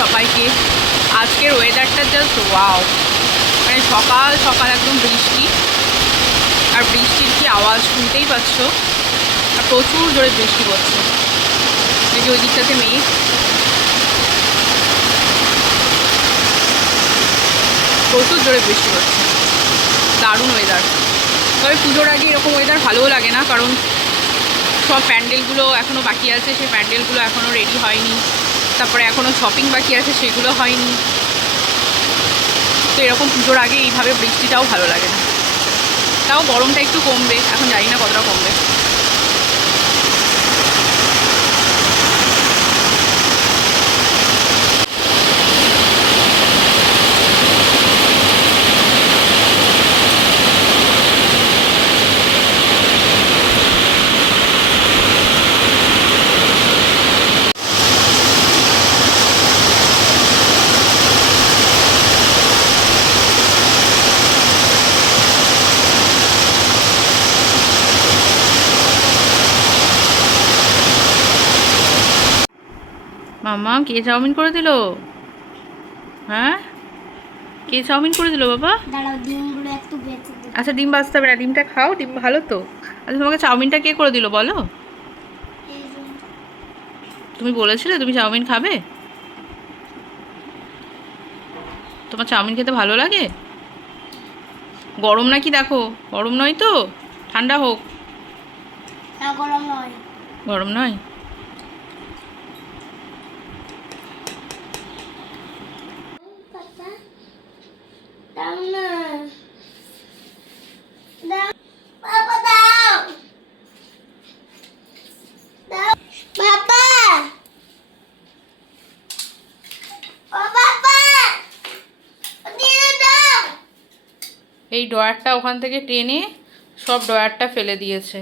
সবাইকে। আজকের ওয়েদারটা জাস্ট ওয়াও মানে সকাল সকাল একদম বৃষ্টি। আর বৃষ্টির কি আওয়াজ শুনতেই পাচ্ছ? আর প্রচুর জোরে বৃষ্টি পড়ছে। এই যে ওই দিকটাতে মেঘ। প্রচুর জোরে বৃষ্টি পড়ছে। দারুণ ওয়েদার তবে পুজোর আগে এরকম ওয়েদার ভালোও লাগে না, কারণ সব প্যান্ডেলগুলো এখনও বাকি আছে, সেই প্যান্ডেলগুলো এখনও রেডি হয়নি। তারপরে এখনও শপিং বাকি আছে, সেগুলো হয়নি। তো এরকম পুজোর আগে এইভাবে বৃষ্টিটাও ভালো লাগে না। তাও গরমটা একটু কমবে, এখন জানি না কতটা কমবে। মামা কে চাউমিন করে দিল? হ্যাঁ? কে চাউমিন করে দিল বাবা? আচ্ছা ডিম বাজতে হবে না ডিমটা খাও ডিম ভালো তো। আচ্ছা তোমাকে চাউমিনটা কে করে দিল বলো? তুমি বলেছিলে তুমি চাউমিন খাবে? তোমার চাউমিন খেতে ভালো লাগে? গরম নাকি দেখো গরম নয় তো? ঠান্ডা হোক। গরম হয় গরম নয়? এই ড্রয়ারটা ওখান থেকে টেনে সব ড্রয়ারটা ফেলে দিয়েছে।